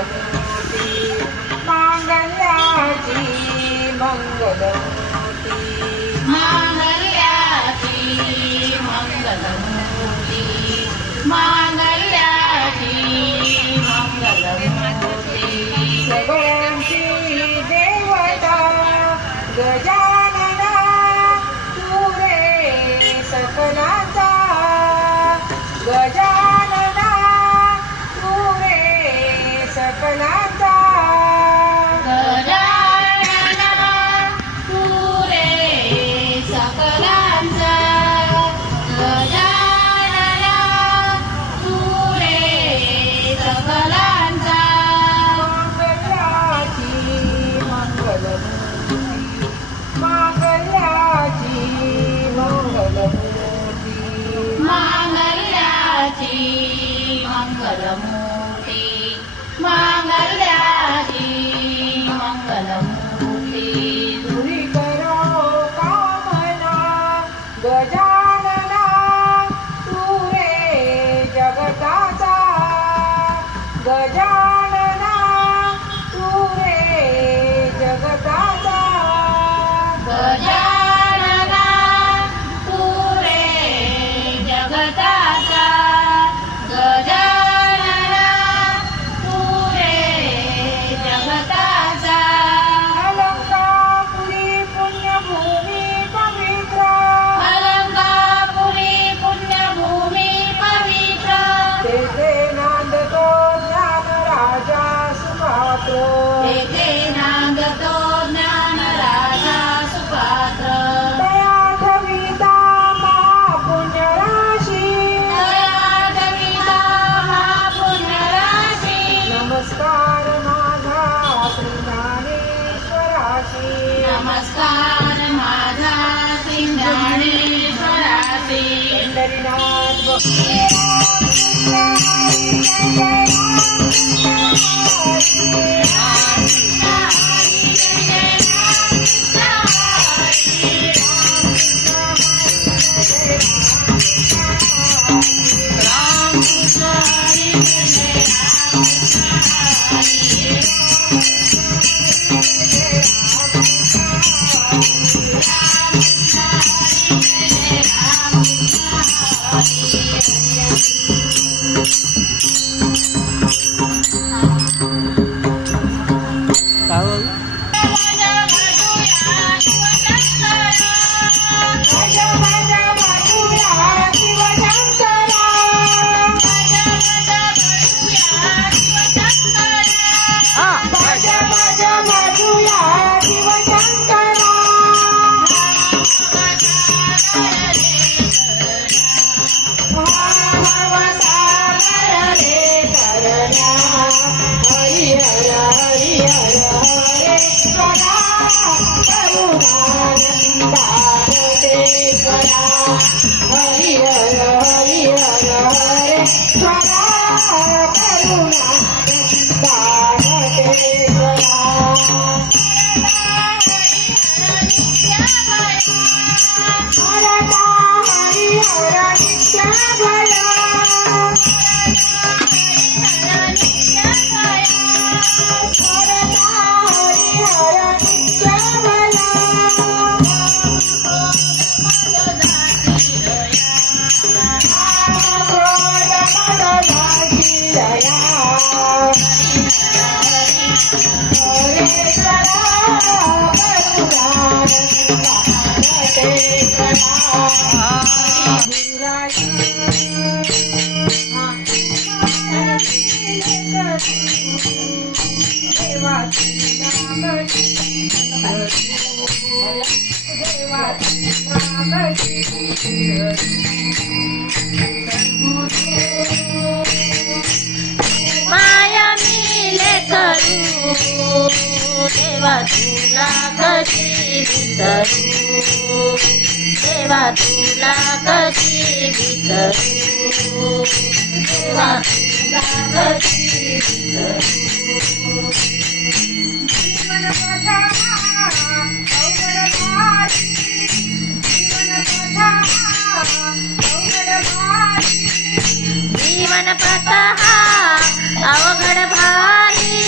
मंगलमूर्ती मांगल्याची मंगलमूर्ती मांगल्याची मंगलमूर्ती मांगल्याची मंगलमूर्ती सगळ्यांची देवता गजानना तू रे सकलांचा गजानना तू रे सकलांचा गजानना तू रे सकलांचा गजानना तू रे सकलांचा मांगल्याची मंगलमूर्ती मांगल्याची मंगलमूर्ती मांगल्याची मंगलमूर्ती तुरी करो कामना गजानना तू रे जगताचा गजानना तू रे जगताचा गजानना तू रे जगताचा गजानना तू रे जगताचा अलंकापुरी पुण्यभूमी पवित्र अलंकापुरी पुण्यभूमी पवित्र तेथे नांदतो ज्ञानराजा सुपात्र तेथे नांदतो ज्ञानराजा सुपात्र दया ठविता महापुण्यराशी दयागविता महापुण्यराशी नमस्कार माझा श्री ज्ञानेश्वराशी नमस्कार माझा श्री ज्ञानेश्वराशी पंढरीनाथ माया मिले करू देवा तुला कशी विसरू देवा तुला कशी विसरू देवा तुला कशी विसरू जीवन पथ हा अवघड भारी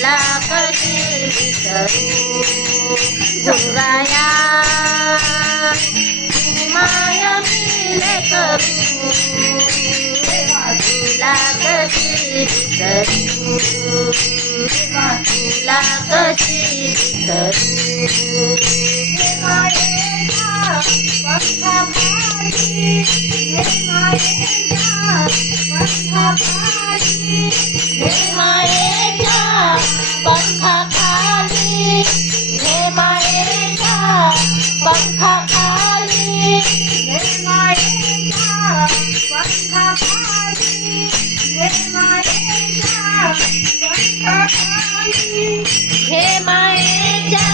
तुला कशी विसरू गुरुराया तू माया मिले करू तुला कशी विसरू तुला कशी विसरू मायेच्या पंखाखाली हे मायेच्या पंखाखाली हे मायेच्या पंखाखाली हे मायेच्या पंखाखाली हे मायेच्या पंखाखाली हे मायेच्या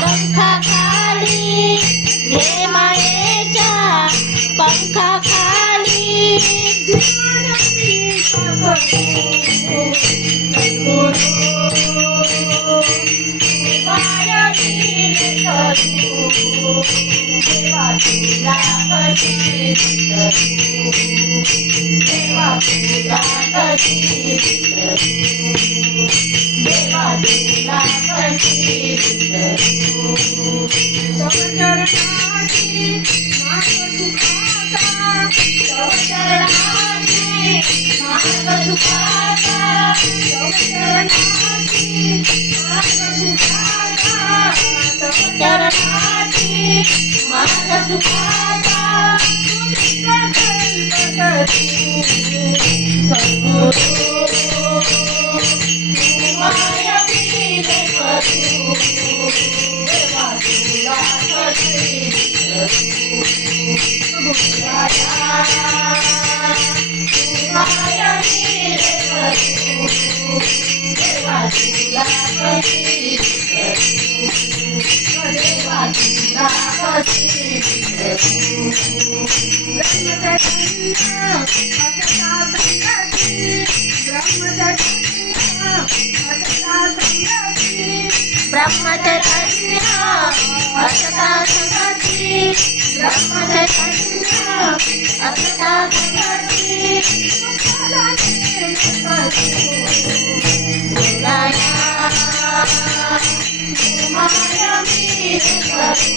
पंखाखाली हे मायेच्या पंखाखाली हे मायेच्या पंखाखाली माया मिले करू देवा तुला कशी विसरू देवा तुला कशी विसरू देवा तुला कशी विसरू चरणाची मार्ग सुखाचा चरणाची मार्ग सुखाचा चरणाची मार्ग सुखाचा चरणाची मार्ग सुखाचा माया मिले करू देवा तुला कशी विसरू गुरुराया तू माया मिले करू देवा तुला कशी विसरू देवा तुला कशी विसरू ब्रह्मचर्य असता संगती ब्रह्मचर्य असता संगती गुरुराया तू माया मिले करू